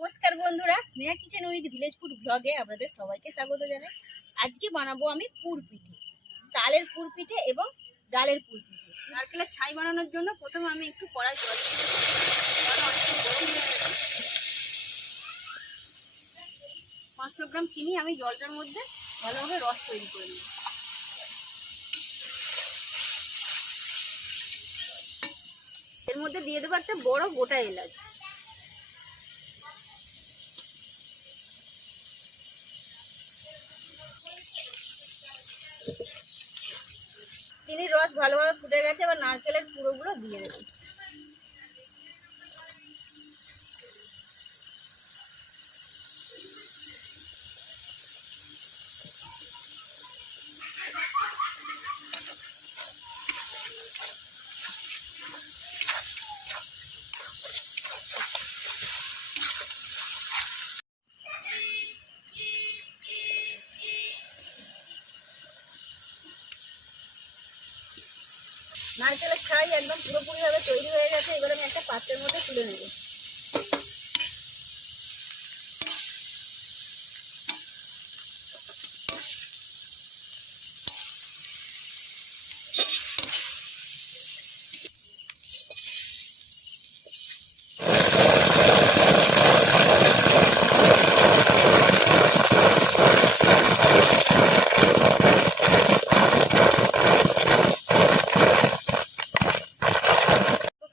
নমস্কার বন্ধুরা, Sneha kitchen with village food ব্লগে আপনাদের সবাইকে স্বাগত জানাই। আজকে বানাবো আমি পুর পিঠে, তালের পুর পিঠে এবং ডালের পুর পিঠে। নারকেলের ছাই বানানোর জন্য প্রথমে আমি একটু কড়াই জল 500 গ্রাম চিনি আমি জলটার মধ্যে ভালোভাবে রস তৈরি করে নিই। এর মধ্যে দিয়ে দেবো একটা বড় গোটা এলাচ, চিনির রস ভালোভাবে ফুটে গেছে, এবার নারকেলের পুরোগুলো দিয়ে দেবো। নারকেলের ছাই একদম পুরোপুরিভাবে তৈরি হয়ে গেছে, এবার আমি একটা পাত্রের মধ্যে তুলে নেব।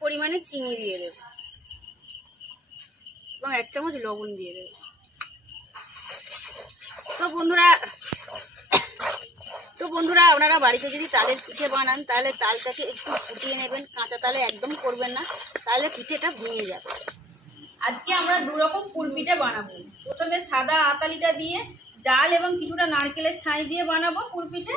পরিমাণে চিনি দিয়ে দেব এবং 1 চামচ লবণ দিয়ে দেব। তো বন্ধুরা আপনারা বাড়িতে যদি তালের পিঠে বানান তাহলে তালটাকে একটু ফুটিয়ে নেবেন, কাঁচা তালে একদম করবেন না, তাহলে পিঠেটা ভেঙে যাবে। আজকে আমরা 2 রকম পুর পিঠে বানাবো। প্রথমে সাদা আতালিটা দিয়ে ডাল এবং কিছুটা নারকেলের ছাই দিয়ে বানাবো পুর পিঠে।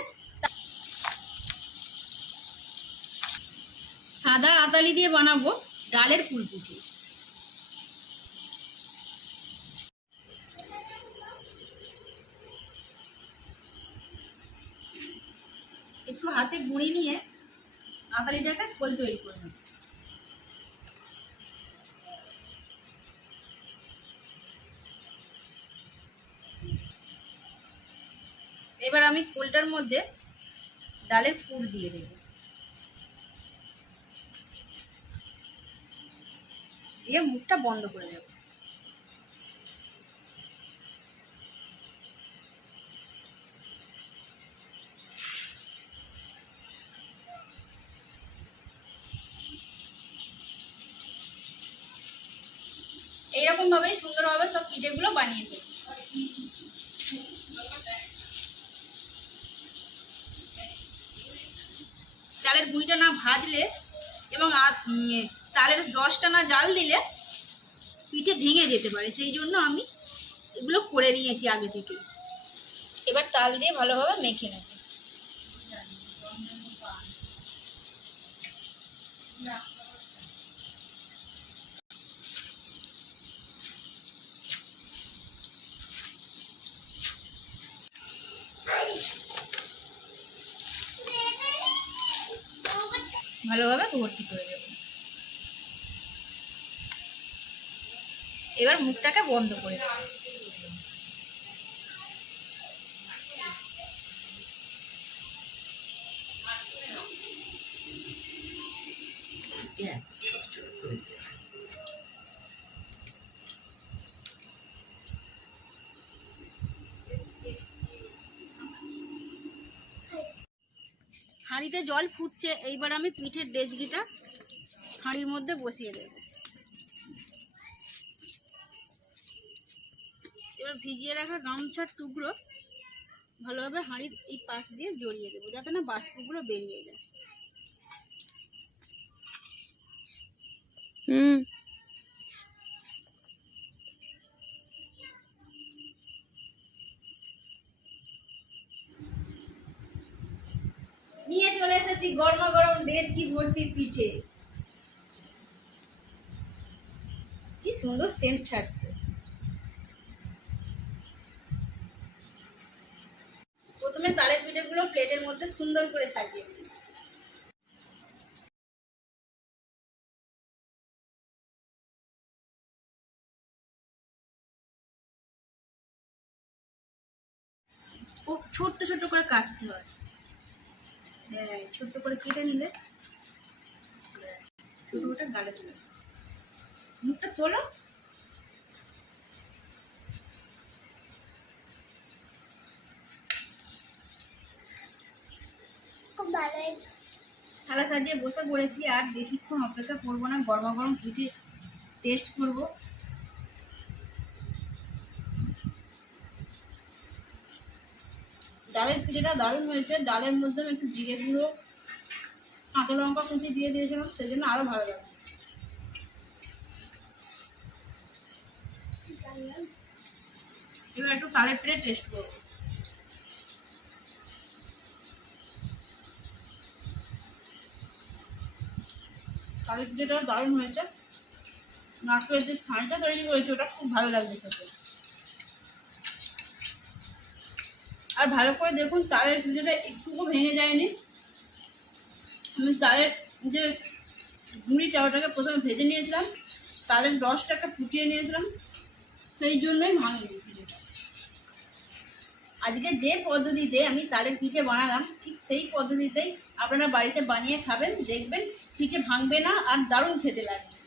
সাদা আতালি দিয়ে বানাবো ডালের পুর পিঠে। একটু হাতে গুঁড়ি নিয়ে আতালিটাকে গোল তৈরি করে নেব। এবার আমি খোলটার মধ্যে ডালের পুর দিয়ে দেব, দিয়ে মুখটা বন্ধ করে দেব। এইরকমভাবেই সুন্দরভাবে সব পিঠেগুলো বানিয়ে দেব। চালের গুঁড়িটা না ভাজলে এবং তালের রসটা না জাল দিলে পিঠে ভেঙে যেতে পারে, সেই জন্য আমি এগুলো করে নিয়েছি আগে থেকে। এবার তাল দিয়ে ভালোভাবে মেখে নেব। ভালোভাবে ভর্তি করে দেব। এবার মুখটাকে বন্ধ করে দেব। হাঁড়িতে জল ফুটছে, এইবার আমি পিঠের ডেচকিটা হাঁড়ির মধ্যে বসিয়ে দেব। এবার ভিজিয়ে রাখা গামছার টুকরো ভালোভাবে হাঁড়ির এই পাশ দিয়ে জড়িয়ে দেবো, যাতে না বাষ্পগুলো বেরিয়ে যায়। নিয়ে চলে এসেছি গরমা গরম ডেচকি ভর্তি পিঠে। কি সুন্দর সেন্ট ছাড়ছে। প্রথমে তালের পিঠেগুলো প্লেটের মধ্যে সুন্দর করে সাজিয়ে দিই। ও ছোট্ট ছোট্ট করে কাটতে হয়। হ্যাঁ, ছোট্ট করে কেটে নিলে ছোট ছোট গালে তুলে মুখটা তোলো। থালা সাজিয়ে বসে পড়েছি, আর বেশিক্ষণ অপেক্ষা করবো না, গরমা গরম পিঠে টেস্ট করব। ডালের পিঠেটা দারুণ হয়েছে। ডালের মধ্যে আমি একটু জিরে গুঁড়ো, কাঁচা লঙ্কা কুচি দিয়ে দিয়েছিলাম, সেই জন্য আরো ভালো লাগে। এবার একটু তালের পিঠে টেস্ট করবো। তালের পিঠেটা দারুণ হয়েছে। নারকেলের যে ছালটা তৈরি করেছে ওটা খুব ভালো লাগছে খেতে। আর ভালো করে দেখুন, তালের পিঠেটা একটুকু ভেঙে যায়নি। আমি তালের যে গুঁড়িটা ওটাকে প্রথমে ভেজে নিয়েছিলাম, তালের রসটাকে ফুটিয়ে নিয়েছিলাম, সেই জন্যই ভাঙেনি পিঠেটা। আজকে যে পদ্ধতিতে আমি তালের পিঠে বানালাম, ঠিক সেই পদ্ধতিতেই আপনারা বাড়িতে বানিয়ে খাবেন, দেখবেন পিঠে ভাঙবে না আর দারুণ খেতে লাগবে।